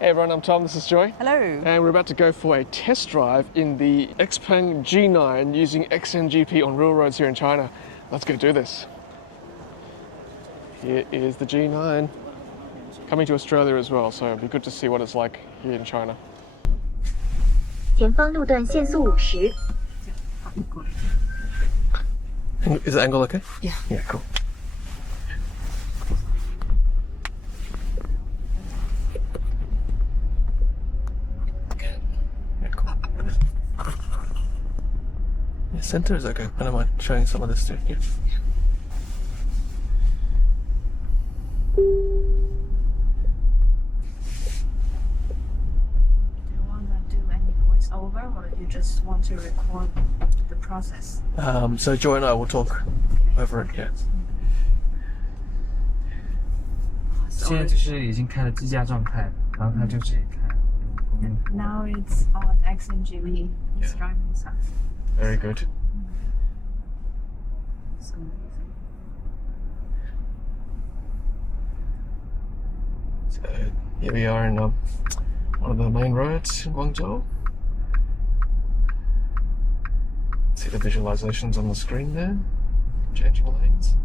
Hey everyone, I'm Tom, this is Joy. Hello. And we're about to go for a test drive in the Xpeng G9 using XNGP on real roads here in China. Let's go do this. Here is the G9. Coming to Australia as well, so it'll be good to see what it's like here in China. 前方路段限速50。 Is the angle okay? Yeah. Yeah, cool. Yeah, center is okay. I don't mind showing some of this too. Yeah. Do you want to do any voiceover, or you just want to record the process? So Joy and I will talk over it. Yeah. 现在就是已经开了自驾状态，然后它就自己开了。 Now it's on XNGP. It's driving itself. Very good. It's amazing. So here we are in one of the main roads in Guangzhou. See the visualizations on the screen there, changing lanes.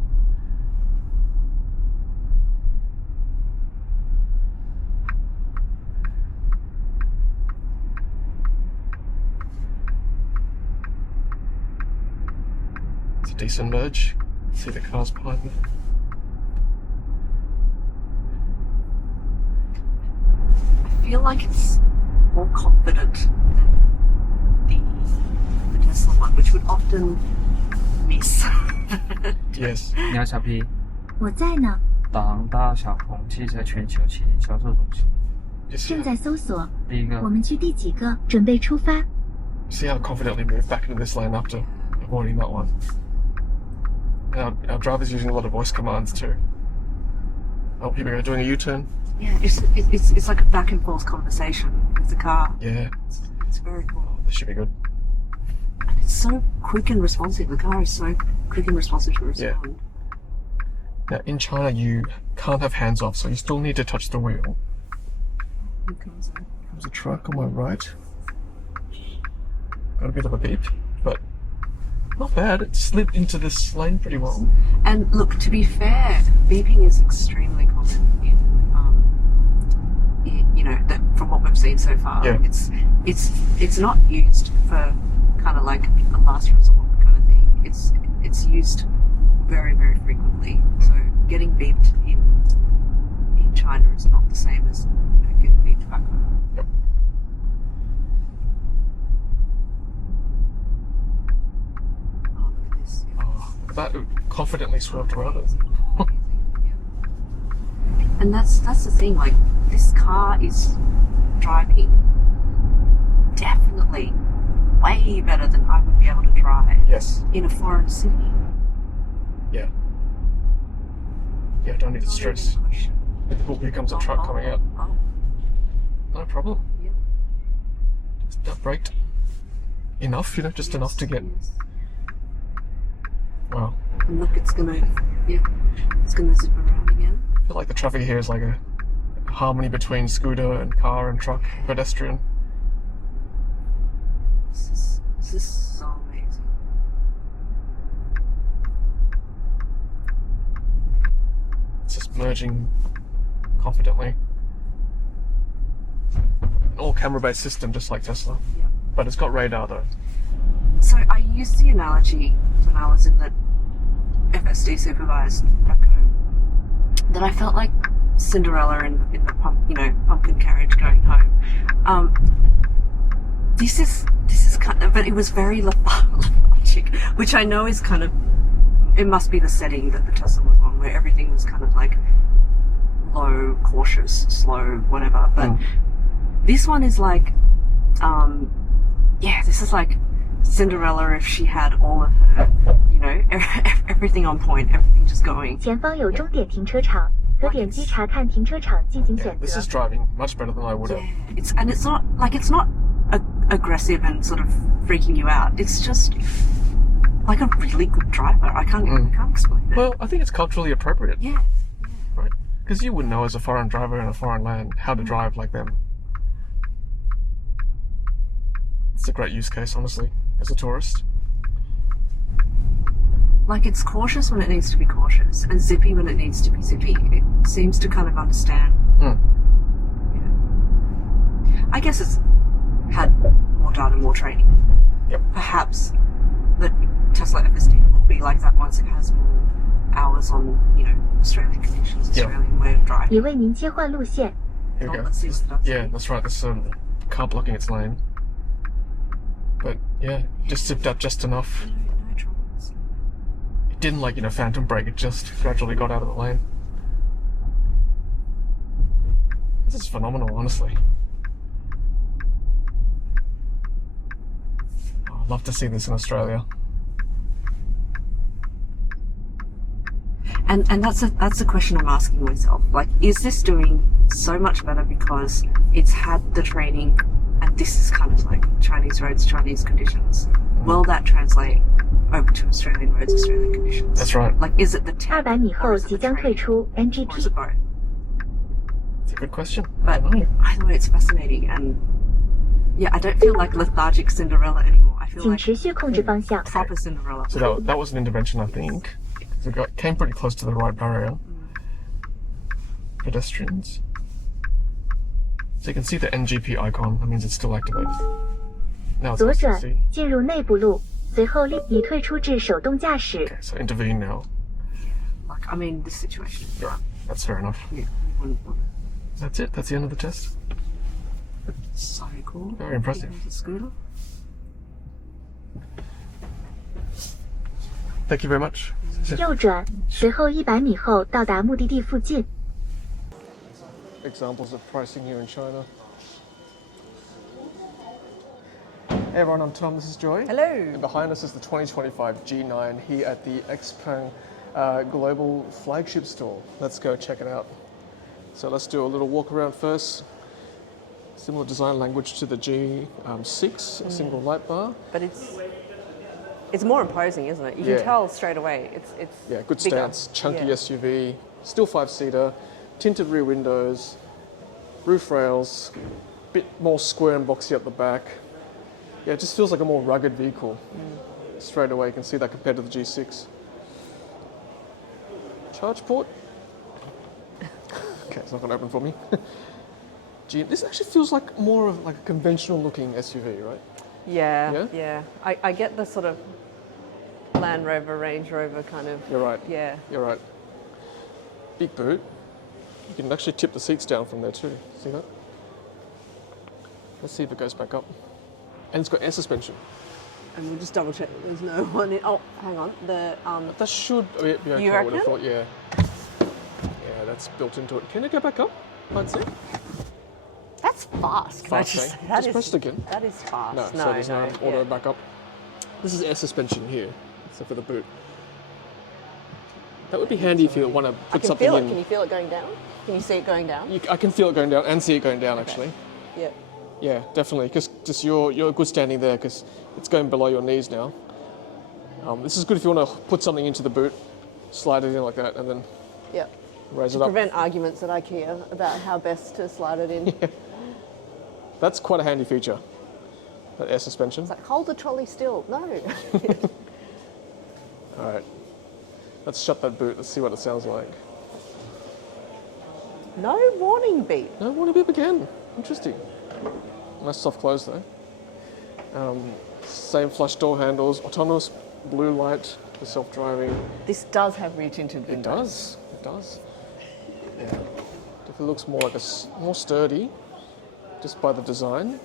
It's a decent merge. See the cars behind me. I feel like it's more confident than the Tesla one, which would often miss. Yes. 你好，小 P。我在呢，党大小鹏汽车全球汽销售中心， Just 正在搜索。第一个我们去第几个？准备出发。 see how confidently we move back into this lane after avoiding that one. Our driver's using a lot of voice commands too. Oh, here we go, doing a U-turn. Yeah, it's like a back and forth conversation with the car. Yeah, It's very cool. this should be good. And it's so quick and responsive. The car is so quick and responsive to respond. Now in China you can't have hands off, so you still need to touch the wheel. Who comes in? There's a truck on my right. Got a bit of a beep, but not bad. It slid into this lane pretty well. And look, to be fair, beeping is extremely common in, you know, from what we've seen so far. Yeah. It's not used for kind of like a last resort kind of thing. It's used very, very frequently. So getting beeped in China is not the same as, you know, getting beeped back home. Yep. Oh, look at this. Oh, that confidently swerved around it. And that's the thing, like, this car is driving definitely way better than I would be able to drive Yes. in a foreign city. Yeah. Yeah, don't need to Not stress. even a question. Oh, here comes a truck coming out. Oh, No problem. yeah. Just that braked enough, you know, just enough to get. Yes. Wow. And look, it's gonna zip around again. I feel like the traffic here is like a harmony between scooter and car and truck, pedestrian. This is so amazing. It's just merging confidently. An all camera-based system, just like Tesla, Yeah. but it's got radar though. So I used the analogy when I was in the FSD supervised back home that I felt like Cinderella in the pumpkin carriage going home. This is kind of, but it was very lethargic, which I know is kind of, it must be the setting that the Tesla was on, where everything was kind of like low, cautious, slow, whatever. But this one is like, this is like Cinderella if she had all of her, you know, everything on point, everything just going. 前方有终点停车场，可点击查看停车场进行 Yeah, 选 this 择 is。driving much better than I would have. Yeah, it's not aggressive and sort of freaking you out. It's just like a really good driver. I can't explain it. Well, I think it's culturally appropriate, Yeah. right? Because you wouldn't know as a foreign driver in a foreign land how to drive like them. It's a great use case, honestly, as a tourist. Like, it's cautious when it needs to be cautious and zippy when it needs to be zippy. It seems to kind of understand. Mm. Yeah. I guess it's had more data, more training. Yep. Perhaps the Tesla FSD will be like that once it has more hours on, Australian conditions, Yep. Australian way of driving. 已为您切换路线。 Here we Oh, go. let's see what that's Yeah, like. that's right. There's a car blocking its lane. But yeah, just zipped up just enough. No troubles. It didn't phantom brake. It just gradually got out of the lane. This is phenomenal, honestly. Oh, I'd love to see this in Australia. And that's a question I'm asking myself. Like, is this doing so much better because it's had the training and this is kind of like Chinese roads, Chinese conditions? Will that translate over to Australian roads, Australian conditions? That's right. Like, is it the tech 200米 or 后 is it 即 the 将退 training? 出 Or is NGP。 it both? It's a good question. But either way, it's fascinating. And yeah, I don't feel like lethargic Cinderella anymore. I feel 请 like 持续控制方向。 proper Cinderella. So that was an intervention, I think. So it came pretty close to the right barrier. Pedestrians. So you can see the NGP icon. That means it's still activated. Now it's 左转 SCC. 进入内部路，随后已退出至手动驾驶。 Okay, so intervene now. Like, I mean, this situation. Yeah, that's fair enough. You wouldn't want it. That's it. That's the end of the test. So cool. Very impressive. Here's a scooter. Thank you very much. 右转，随后100米后到达目的地附近。 Examples of pricing here in China. Hey everyone, I'm Tom, this is Joy. Hello. And behind us is the 2025 G9 here at the Xpeng Global Flagship Store. Let's go check it out. So let's do a little walk around first. Similar design language to the G6, a single light bar. But it's more imposing, isn't it? You Yeah. can tell straight away. It's Yeah, good bigger. stance, chunky Yeah. SUV, still 5-seater, tinted rear windows, roof rails, bit more square and boxy at the back. Yeah, it just feels like a more rugged vehicle. Straight away, you can see that compared to the G6. Charge port. Okay, it's not going to open for me. This actually feels like more of like a conventional looking SUV, right? Yeah, Yeah? I get the sort of Land Rover, Range Rover kind of. You're right. Yeah. You're right. Big boot. You can actually tip the seats down from there too. See that? Let's see if it goes back up. And it's got air suspension. And we'll just double check. There's no one in. Oh, hang on. The That should be okay, You I would have reckon? thought, yeah. Yeah, that's built into it. Can it go back up? I'd say. that's fast. Can I Fast, just eh? say? That Just is- press it again. That is fast. No, so there's no auto yeah. back up. This is air suspension here, except for the boot. That would be handy if you want to I put can something feel in. it. Can you feel it going down? Can you see it going down? I can feel it going down and see it going down actually. Yeah. Yeah, definitely. Because just you're good standing there because it's going below your knees now. This is good if you want to put something into the boot, slide it in like that, and then Yeah. raise it up. Prevent arguments at IKEA about how best to slide it in. That's quite a handy feature. That air suspension. It's like, hold the trolley still. No. All right, let's shut that boot. Let's see what it sounds like. No warning beep. No, want to beep again. Interesting. Nice soft close though. Same flush door handles, autonomous blue light for self-driving. This does have rear tinted It windows. does. It does. Yeah. Definitely looks more like more sturdy, just by the design.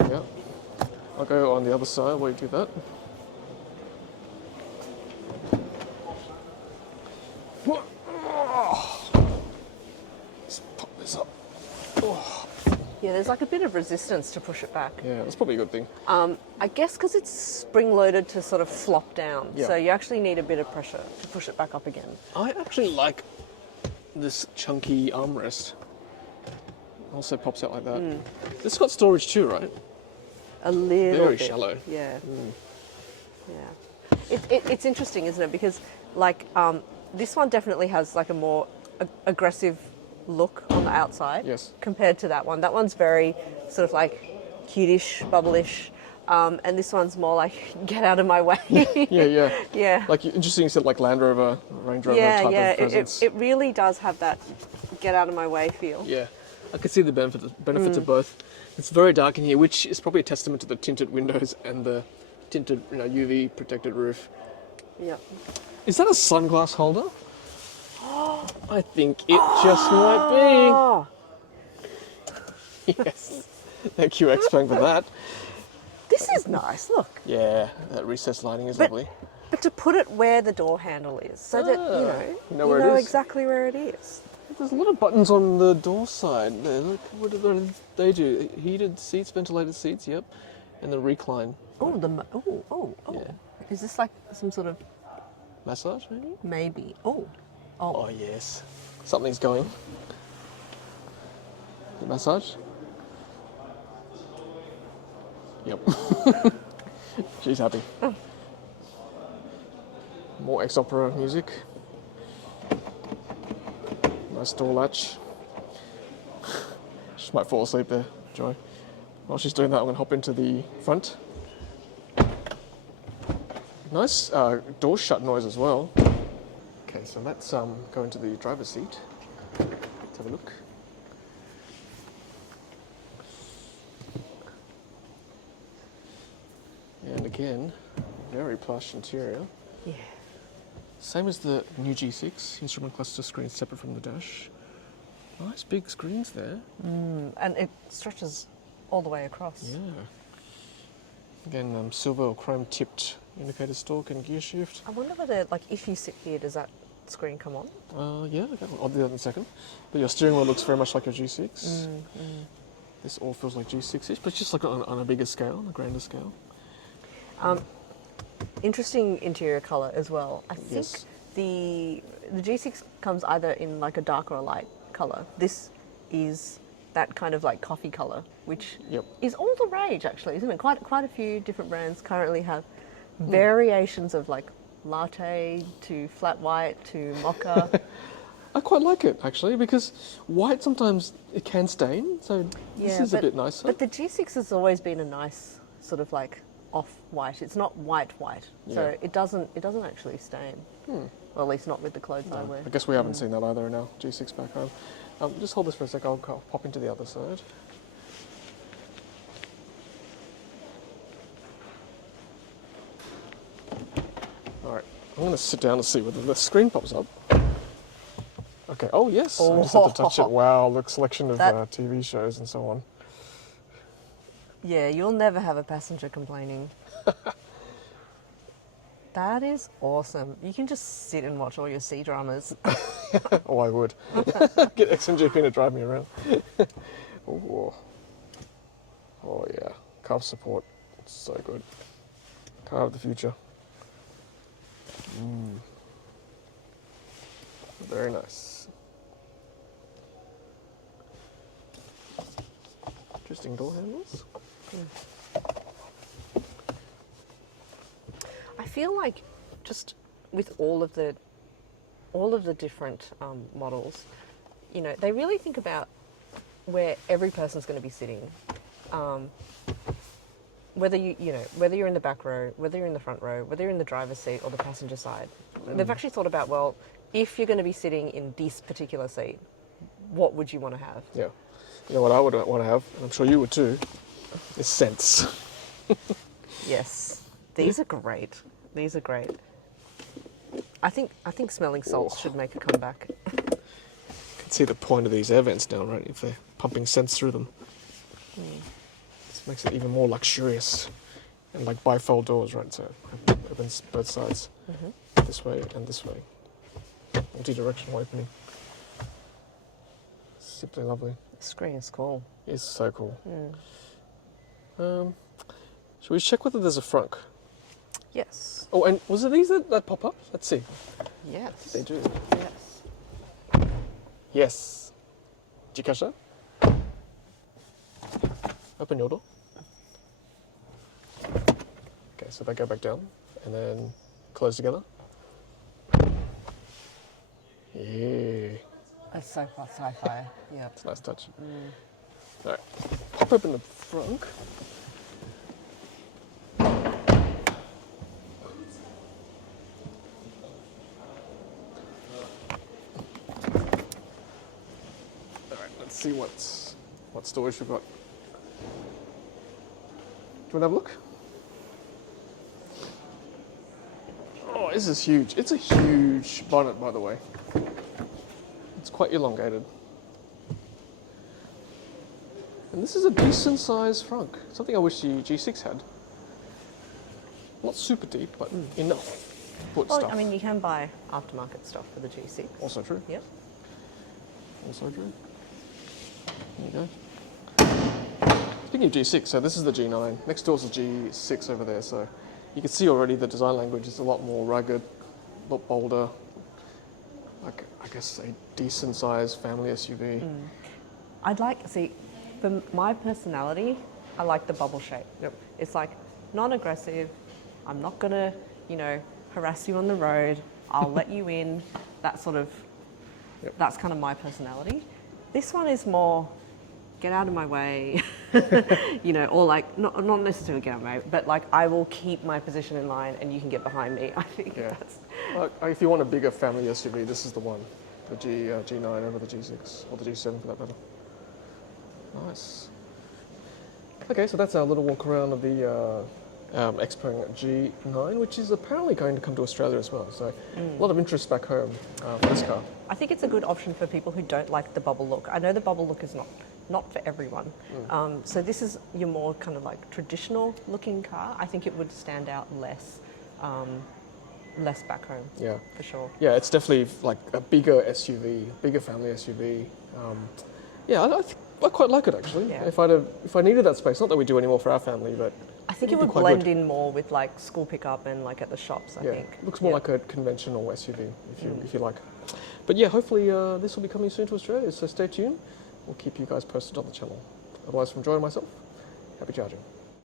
Yeah. I'll go on the other side while you do that. Let's pop this up. Yeah, there's like a bit of resistance to push it back. Yeah, that's probably a good thing. I guess because it's spring loaded to sort of flop down, Yeah. so you actually need a bit of pressure to push it back up again. I actually like this chunky armrest. Also pops out like that. This got storage too, right? A little Very bit. shallow. Yeah. Yeah. It's interesting, isn't it? Because like this one definitely has like a more aggressive look on the outside. Yes. Compared to that one. That one's very sort of like cutish, bubblish. And this one's more like, get out of my way. Yeah. Yeah. Like interesting, you said like Land Rover, Range Rover type of presence. It really does have that get out of my way feel. Yeah, I could see the benefits of both. It's very dark in here, which is probably a testament to the tinted windows and the tinted, UV protected roof. Yeah. Is that a sunglass holder? I think it just might be. Yes. Thank you, Xpeng, for that. This is nice, look. Yeah, that recessed lining is lovely. But to put it where the door handle is, so that, you know where it is. exactly where it is. There's a lot of buttons on the door side there. Look, what do they do? Heated seats, ventilated seats, yep. And the recline. Oh. Yeah. Is this like some sort of... Massage, maybe? Maybe. Oh, yes. Something's going. The massage? Yep. She's happy. More ex-opera music. Nice door latch. She might fall asleep there, Joy. While she's doing that, I'm going to hop into the front. Nice door shut noise as well. Okay, so let's go into the driver's seat. Let's have a look. And again, very plush interior. Yeah. Same as the new G6, instrument cluster screen separate from the dash. Nice big screens there. And it stretches all the way across. Yeah. Again, silver or chrome tipped indicator stalk and gear shift. I wonder whether, like, if you sit here, does that screen come on? Yeah, okay. I'll do that in a second. But your steering wheel looks very much like your G6. This all feels like G6-ish, but it's just like on a bigger scale, on a grander scale. Interesting interior colour as well. I think Yes. the G6 comes either in like a dark or a light colour. This is that kind of like coffee colour, which is all the rage actually, isn't it? Quite a few different brands currently have variations of like latte to flat white to mocha. I quite like it actually because white sometimes it can stain, so this is a bit nicer. But the G6 has always been a nice sort of like off-white. It's not white, so it doesn't actually stain. Well, at least not with the clothes I wear. I guess we haven't seen that either in our G6 back home. Just hold this for a sec, I'll pop into the other side. Alright, I'm going to sit down to see whether the screen pops up. Okay, oh yes, I just had to touch it. Wow, look, selection of TV shows and so on. Yeah, you'll never have a passenger complaining. That is awesome. You can just sit and watch all your C-dramas. Oh, I would. Get XNGP to drive me around. Oh yeah, carb support, it's so good. Car of the future. Very nice. Interesting door handles. I feel like just with all of the different models, they really think about where every person's going to be sitting. Whether you're in the back row, whether you're in the front row, whether you're in the driver's seat or the passenger side, they've actually thought about, well, if you're going to be sitting in this particular seat, what would you want to have? Yeah. You know what I would want to have, and I'm sure you would too, is scents. Yes. These are great. These are great. I think smelling salts should make a comeback. You can see the point of these air vents now, right? If they're pumping scents through them. This makes it even more luxurious. And like bifold doors, right? So it opens both sides. This way and this way. Multi-directional opening. Simply lovely. The screen is cool. It's so cool. Should we check whether there's a Frunk? Yes. Oh, and was it these that pop up? Let's see. Yes. They do. Yes. Yes. Did you catch that? Open your door. Okay, so they go back down and then close together. Yeah. I It's so far sci-fi. Yeah. It's a nice touch. All right, pop open the frunk. All right, let's see what storage we've got. Do you want to have a look? Oh, this is huge. It's a huge bonnet, by the way. It's quite elongated. And this is a decent sized frunk. Something I wish the G6 had. Not super deep, but enough to put Well, stuff. I mean, you can buy aftermarket stuff for the G6. Also true. Yep. Also true. There you go. Speaking of G6, so this is the G9. Next door is the G6 over there. So you can see already the design language is a lot more rugged, a lot bolder. Like, I guess a decent sized family SUV. For my personality, I like the bubble shape. Yep. It's like non-aggressive. I'm not gonna, harass you on the road. I'll let you in. That sort of, that's kind of my personality. This one is more, get out of my way, or like, not necessarily get out of my way, but like I will keep my position in line and you can get behind me. I think that's... If you want a bigger family SUV, this is the one. The G9 over the G6, or the G7 for that matter. Nice. Okay, so that's our little walk around of the Xpeng G9, which is apparently going to come to Australia as well. So a lot of interest back home for this car. I think it's a good option for people who don't like the bubble look. I know the bubble look is not for everyone. So this is your more kind of like traditional looking car. I think it would stand out less back home. Yeah, for sure. Yeah, it's definitely like a bigger SUV, bigger family SUV. I quite like it actually. Yeah. If I needed that space, not that we do anymore for our family, but I think it it'd be would quite blend good. in more with like school pickup and like at the shops. I think it looks more like a conventional SUV if you like. But yeah, hopefully this will be coming soon to Australia. So stay tuned. We'll keep you guys posted on the channel. Otherwise, from Joy and myself, happy charging.